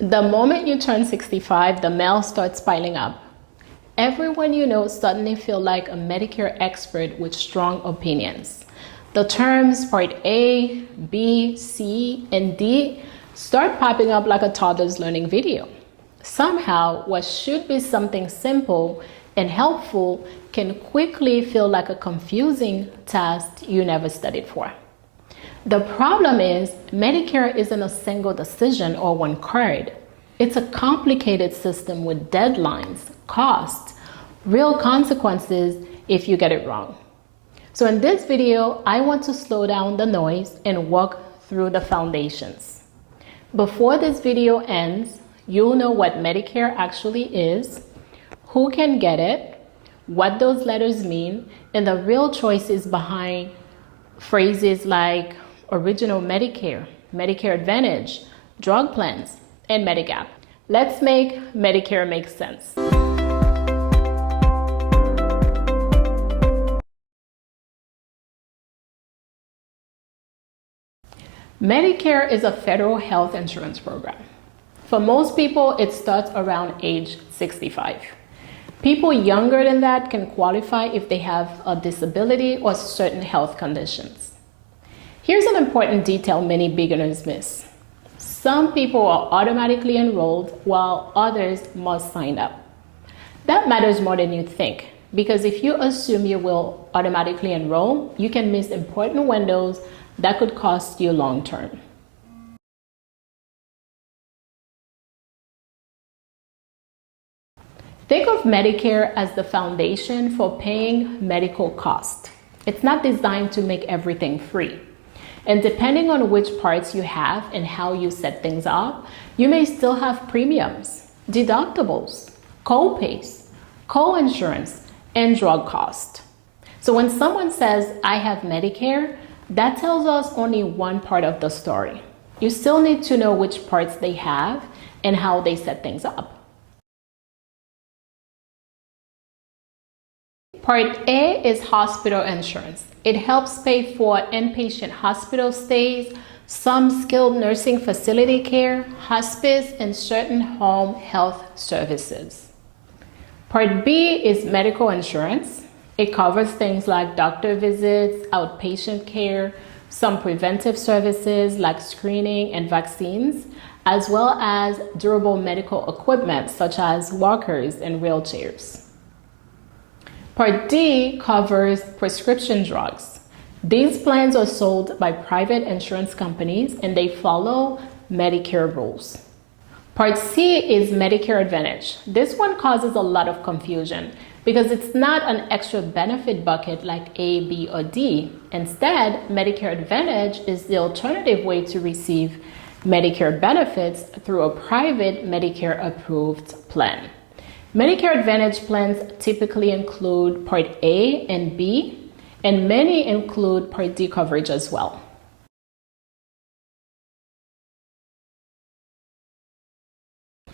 The moment you turn 65, the mail starts piling up. Everyone you know suddenly feel like a Medicare expert with strong opinions. The terms Part A, B, C, and D start popping up like a toddler's learning video. Somehow, what should be something simple and helpful can quickly feel like a confusing task you never studied for. The problem is, Medicare isn't a single decision or one card. It's a complicated system with deadlines, costs, real consequences if you get it wrong. So in this video, I want to slow down the noise and walk through the foundations. Before this video ends, you'll know what Medicare actually is, who can get it, what those letters mean, and the real choices behind phrases like Original Medicare, Medicare Advantage, drug plans, and Medigap. Let's make Medicare make sense. Medicare is a federal health insurance program. For most people, it starts around age 65. People younger than that can qualify if they have a disability or certain health conditions. Here's an important detail many beginners miss. Some people are automatically enrolled while others must sign up. That matters more than you think, because if you assume you will automatically enroll, you can miss important windows that could cost you long term. Think of Medicare as the foundation for paying medical costs. It's not designed to make everything free. And depending on which parts you have and how you set things up, you may still have premiums, deductibles, co-pays, co-insurance, and drug costs. So when someone says, I have Medicare, that tells us only one part of the story. You still need to know which parts they have and how they set things up. Part A is hospital insurance. It helps pay for inpatient hospital stays, some skilled nursing facility care, hospice, and certain home health services. Part B is medical insurance. It covers things like doctor visits, outpatient care, some preventive services like screening and vaccines, as well as durable medical equipment such as walkers and wheelchairs. Part D covers prescription drugs. These plans are sold by private insurance companies and they follow Medicare rules. Part C is Medicare Advantage. This one causes a lot of confusion because it's not an extra benefit bucket like A, B, or D. Instead, Medicare Advantage is the alternative way to receive Medicare benefits through a private Medicare approved plan. Medicare Advantage plans typically include Part A and B, and many include Part D coverage as well.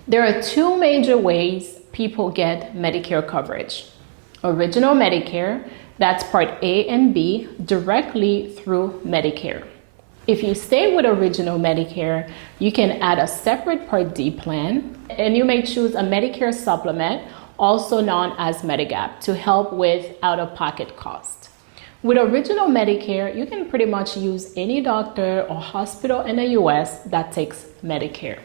There are two major ways people get Medicare coverage. Original Medicare, that's Part A and B, directly through Medicare. If you stay with Original Medicare, you can add a separate Part D plan, and you may choose a Medicare supplement, also known as Medigap, to help with out-of-pocket costs. With Original Medicare, you can pretty much use any doctor or hospital in the US that takes Medicare.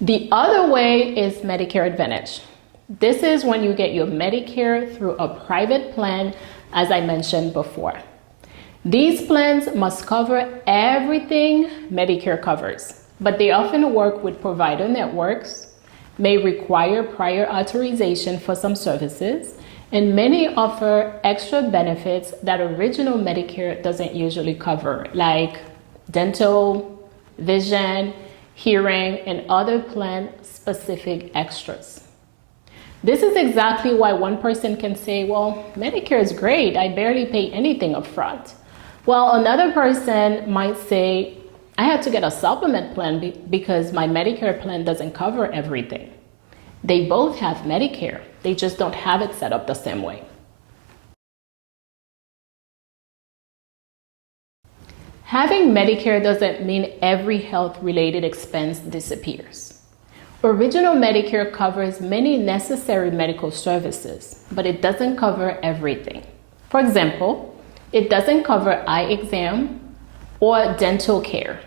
The other way is Medicare Advantage. This is when you get your Medicare through a private plan, as I mentioned before. These plans must cover everything Medicare covers, but they often work with provider networks, may require prior authorization for some services, and many offer extra benefits that Original Medicare doesn't usually cover, like dental, vision, hearing, and other plan-specific extras. This is exactly why one person can say, well, Medicare is great, I barely pay anything up front. Well, another person might say, I had to get a supplement plan because my Medicare plan doesn't cover everything. They both have Medicare, they just don't have it set up the same way. Having Medicare doesn't mean every health-related expense disappears. Original Medicare covers many necessary medical services, but it doesn't cover everything. For example, it doesn't cover eye exam or dental care.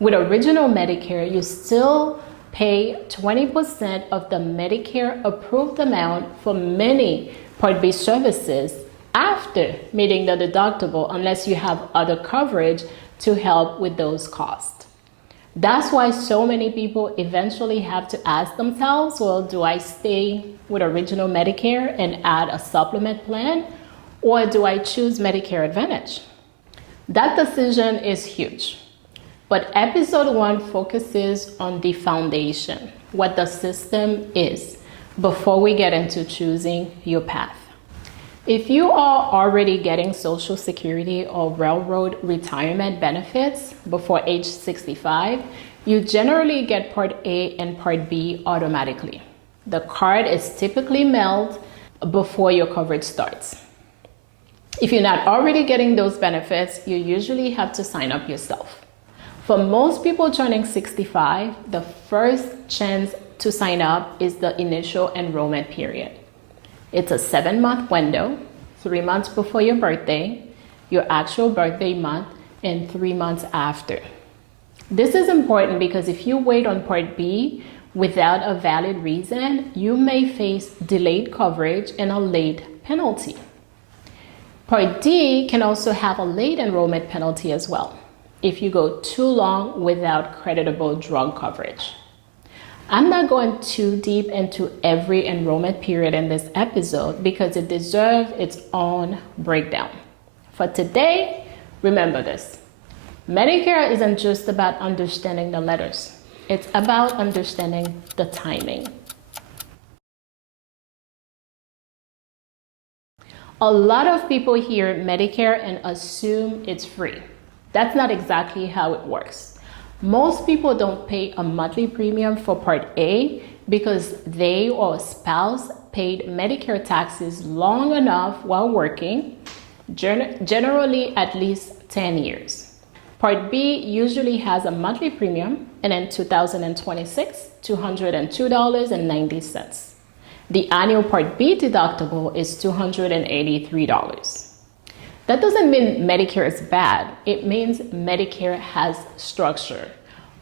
With Original Medicare, you still pay 20% of the Medicare approved amount for many Part B services after meeting the deductible, unless you have other coverage to help with those costs. That's why so many people eventually have to ask themselves, well, do I stay with Original Medicare and add a supplement plan, or do I choose Medicare Advantage? That decision is huge. But episode 1 focuses on the foundation, what the system is, before we get into choosing your path. If you are already getting Social Security or railroad retirement benefits before age 65, you generally get Part A and Part B automatically. The card is typically mailed before your coverage starts. If you're not already getting those benefits, you usually have to sign up yourself. For most people turning 65, the first chance to sign up is the initial enrollment period. It's a 7-month window, 3 months before your birthday, your actual birthday month, and 3 months after. This is important because if you wait on Part B without a valid reason, you may face delayed coverage and a late penalty. Part D can also have a late enrollment penalty as well if you go too long without creditable drug coverage. I'm not going too deep into every enrollment period in this episode because it deserves its own breakdown. For today, remember this. Medicare isn't just about understanding the letters. It's about understanding the timing. A lot of people hear Medicare and assume it's free. That's not exactly how it works. Most people don't pay a monthly premium for Part A because they or a spouse paid Medicare taxes long enough while working, generally at least 10 years. Part B usually has a monthly premium, and in 2026, $202.90. The annual Part B deductible is $283. That doesn't mean Medicare is bad. It means Medicare has structure.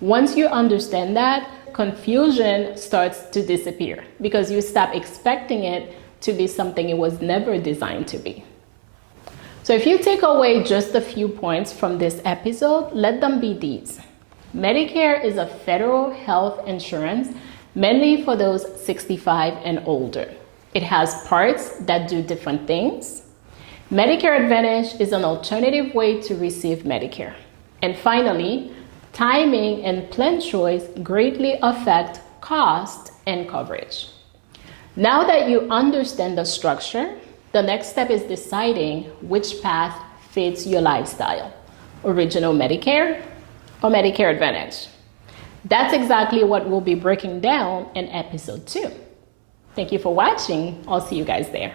Once you understand that, confusion starts to disappear because you stop expecting it to be something it was never designed to be. So if you take away just a few points from this episode, let them be these. Medicare is a federal health insurance mainly for those 65 and older. It has parts that do different things. Medicare Advantage is an alternative way to receive Medicare. And finally, timing and plan choice greatly affect cost and coverage. Now that you understand the structure, the next step is deciding which path fits your lifestyle, Original Medicare or Medicare Advantage. That's exactly what we'll be breaking down in episode 2. Thank you for watching. I'll see you guys there.